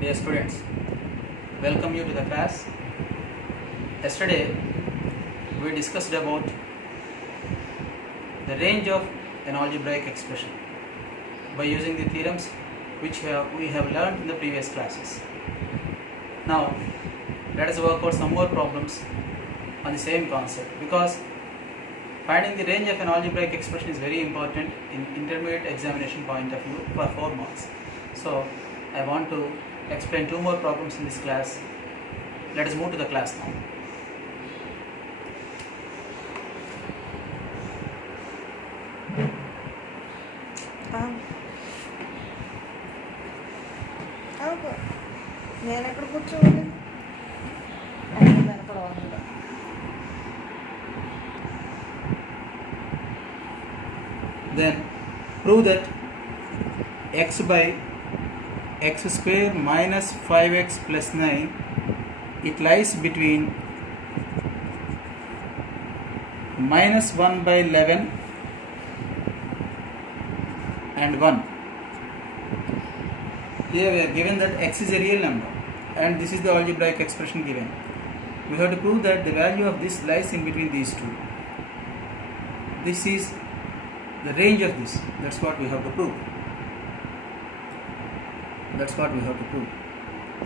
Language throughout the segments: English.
Dear students, welcome you to the class. Yesterday we discussed about the range of an algebraic expression by using the theorems which we have learned in the previous classes. Now let us work out some more problems on the same concept, because finding the range of an algebraic expression is very important in intermediate examination point of view for 4 marks. So I want to explain 2 more problems in this class. Let us move to the class now. నేను ఎక్కడ కూర్చోవాలి? Then prove that x by x square minus 5x plus 9, it lies between minus 1 by 11 and 1. Here we are given that x is a real number and this is the algebraic expression given. We have to prove that the value of this lies in between these two. This is the range of this. That's what we have to prove.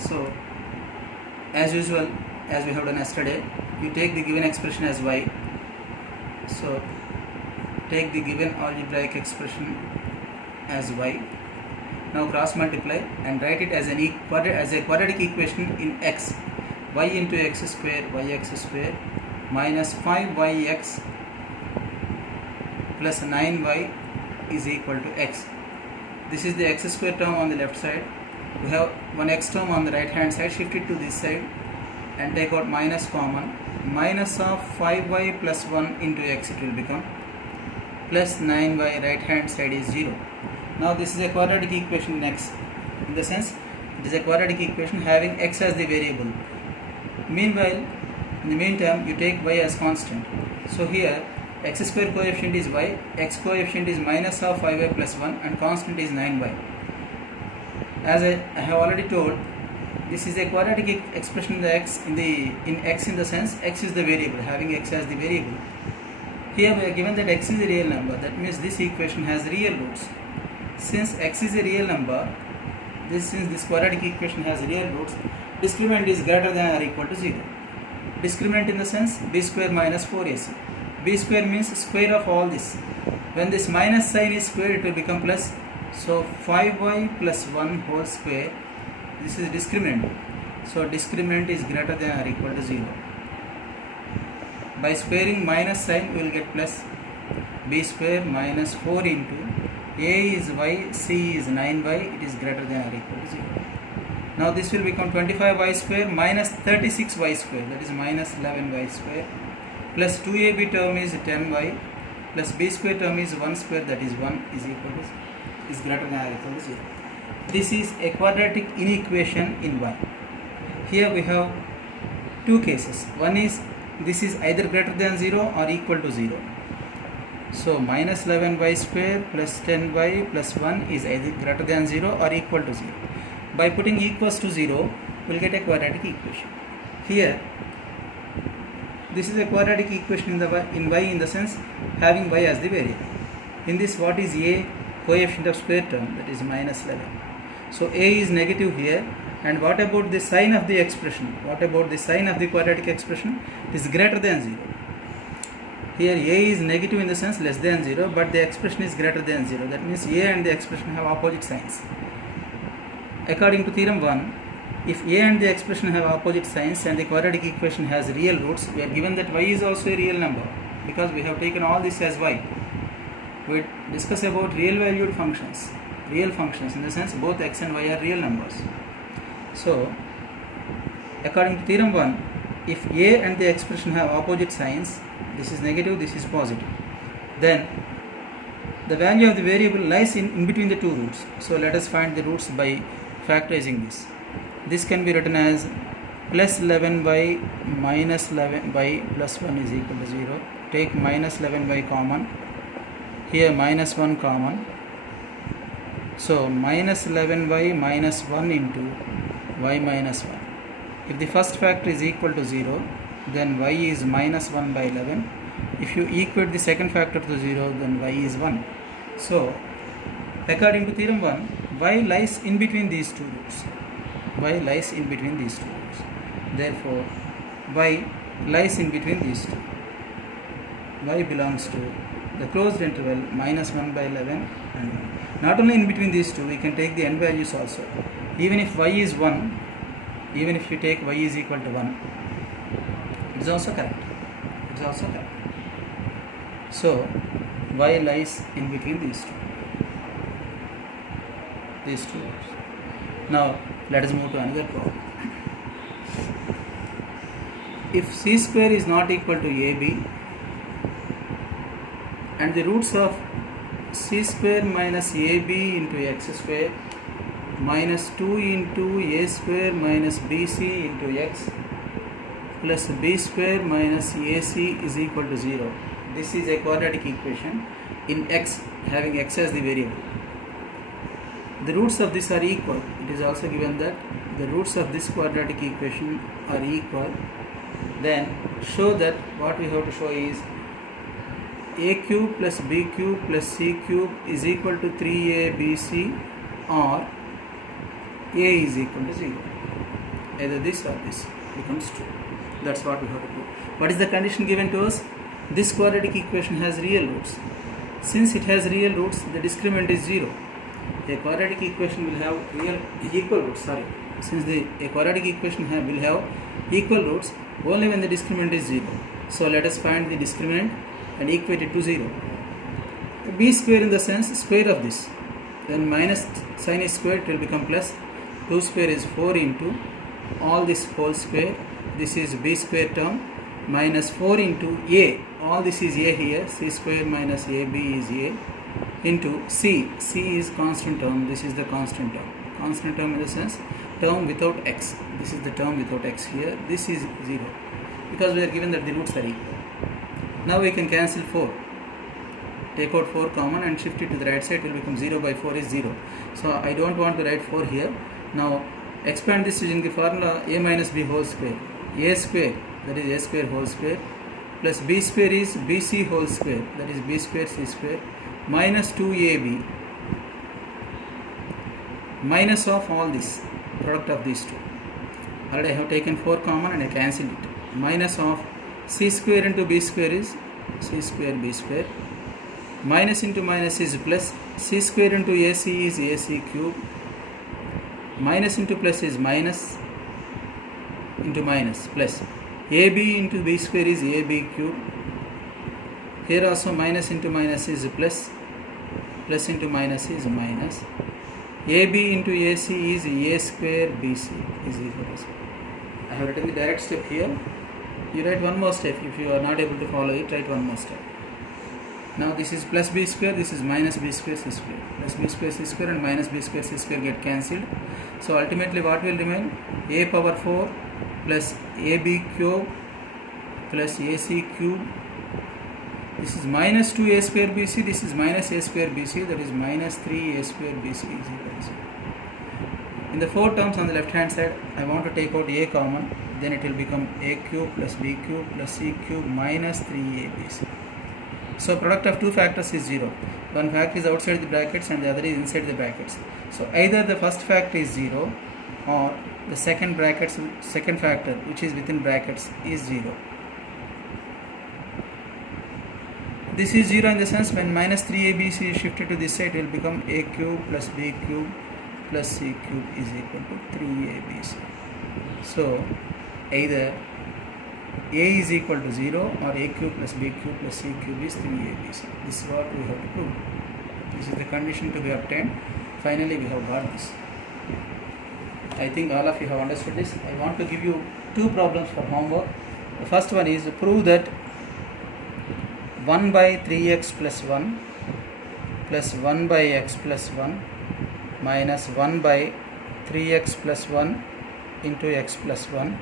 So as usual, as we have done yesterday, you take the given expression as y. So take the given algebraic expression as y. Now cross multiply and write it as a quadratic equation in x. Y into x square minus 5yx plus 9y is equal to x. This is the x square term on the left side. We have one x term on the right hand side. Shift it to this side and take out minus common. Minus of 5y plus 1 into x, it will become plus 9y. Right hand side is 0. Now this is a quadratic equation in x. In the sense, it is a quadratic equation having x as the variable. Meanwhile, in the meantime, you take y as constant. So here x square coefficient is y, x coefficient is minus of 5y plus 1 and constant is 9y. As I have already told, this is a quadratic expression in x in the sense x is the variable, having x as the variable. Here we are given that x is a real number. That means this equation has real roots. Since x is a real number, since this quadratic equation has real roots, discriminant is greater than or equal to 0. Discriminant in the sense b square minus 4ac. B square means square of all this. When this minus sign is square, it will become plus. So 5y plus 1 whole square, this is discriminant. So discriminant is greater than or equal to 0. By squaring minus sign, we will get plus. B square minus 4 into a is y, c is 9y, it is greater than or equal to 0. Now this will become 25y square minus 36y square, that is minus 11y square, plus 2ab term is 10y, plus b square term is 1 square, that is 1, is greater than or equal to 0. This is a quadratic inequation in y. Here we have two cases. One is this is either greater than 0 or equal to 0. So minus 11y square plus 10y plus 1 is either greater than 0 or equal to 0. By putting equals to 0, we will get a quadratic equation. Here, this is a quadratic equation in y in the sense having y as the variable. In this, what is a? Coefficient of square term, that is minus 11. So a is negative here. And what about the sign of the expression? What about the sign of the quadratic expression? It is greater than 0. Here a is negative in the sense less than 0, but the expression is greater than 0. That means a and the expression have opposite signs. According to theorem 1, if a and the expression have opposite signs and the quadratic equation has real roots, we are given that y is also a real number, because we have taken all this as y. We discuss about real valued functions. Real functions in the sense both x and y are real numbers. So, according to theorem 1, if a and the expression have opposite signs, this is negative, this is positive, then the value of the variable lies in between the two roots. So let us find the roots by factorizing this. This can be written as plus 11y minus 11y plus 1 is equal to 0. Take minus 11y common. Here minus 1 common. So minus 11y minus 1 into y minus 1. If the first factor is equal to 0, then y is minus 1 by 11. If you equate the second factor to 0, then y is 1. So, according to theorem 1, y lies in between these two roots. Y lies in between these two roots. Therefore, y lies in between these two. Y belongs to the closed interval minus 1 by 11 and 1. Not only in between these two, we can take the n values also. Even if y is 1, even if you take y is equal to 1, it is also correct. It is also correct. So, y lies in between these two. These two. Now, let us move to another problem. If c square is not equal to ab, and the roots of c square minus ab into x square minus 2 into a square minus bc into x plus b square minus ac is equal to 0. This is a quadratic equation in x, having x as the variable. The roots of this are equal. It is also given that the roots of this quadratic equation are equal. Then show that what we have to show is a cube plus b cube plus c cube is equal to 3abc, or a is equal to 0. Either this or this becomes true. That's what we have to do. What is the condition given to us? This quadratic equation has real roots. Since it has real roots, the discriminant is 0. A quadratic equation will have equal roots. Since a quadratic equation will have equal roots only when the discriminant is 0. So let us find the discriminant and equate it to 0. B square in the sense square of this. Then minus sign is squared, it will become plus. 2 square is 4 into all this whole square. This is b square term minus 4 into a. All this is a here. C square minus ab is a into c. C is constant term. This is the constant term. Constant term in the sense term without x. This is the term without x here. This is 0 because we are given that the roots are equal. Now we can cancel 4. Take out 4 common and shift it to the right side. It will become 0 by 4 is 0. So I don't want to write 4 here. Now expand this using the formula a minus b whole square. A square, that is a square whole square, plus b square is bc whole square, that is b square c square, minus 2ab, minus of all this, product of these two. Already I have taken 4 common and I cancelled it. Minus of c square into b square is c square b square, minus into minus is plus, c square into ac is ac cube, minus into plus is minus into minus, plus ab into b square is ab cube. Here also minus into minus is plus, plus into minus is minus. ab into ac is a square bc is equal to 0. I have written the direct step here. You write one more step. If you are not able to follow it, write one more step. Now this is plus b square, this is minus b square c square. Plus b square c square and minus b square c square get cancelled. So ultimately what will remain? A power 4 plus ab cube plus ac cube. This is minus 2a square bc, this is minus a square bc, that is minus 3a square bc is equal to 0. In the 4 terms on the left hand side, I want to take out a common, then it will become a cube plus b cube plus c cube minus 3abc. So product of two factors is 0. One factor is outside the brackets and the other is inside the brackets. So either the first factor is 0 or the second factor which is within brackets is 0. This is 0 in the sense when minus 3abc is shifted to this side, it will become a cube plus b cube plus c cube is equal to 3abc. So either a is equal to 0 or a cube plus b cube plus c cube is 3abc. This is what we have to prove. This is the condition to be obtained. Finally we have got this. I think all of you have understood this. I want to give you 2 problems for homework. The first one is prove that 1 by 3x plus 1 plus 1 by x plus 1 minus 1 by 3x plus 1 into x plus 1.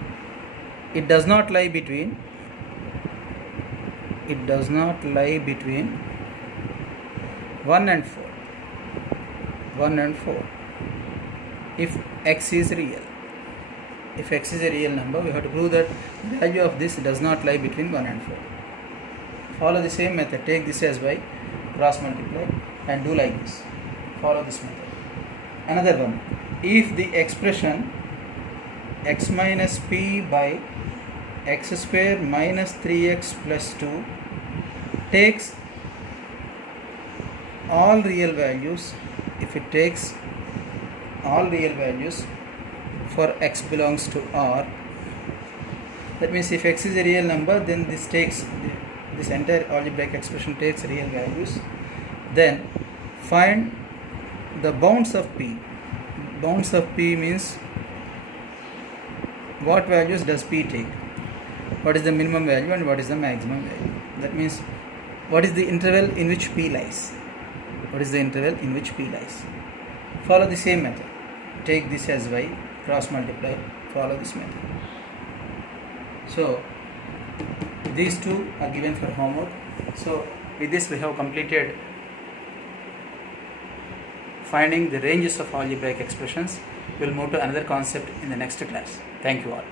It does not lie between 1 and 4. If x is real. if x is a real number, we have to prove that the value of this does not lie between 1 and 4. Follow the same method. Take this as y, cross multiply, and do like this. Follow this method. Another one, if the expression x minus p by x square minus 3x plus 2 takes all real values, if it takes all real values for x belongs to R, that means if x is a real number, then this entire algebraic expression takes real values. Then find the bounds of p. Bounds of p means what values does p take, what is the minimum value and what is the maximum value. That means what is the interval in which p lies. What is the interval in which p lies. Follow the same method. Take this as y, cross multiply, follow this method. So these two are given for homework. So with this we have completed finding the ranges of algebraic expressions. We will move to another concept in the next class. Thank you all.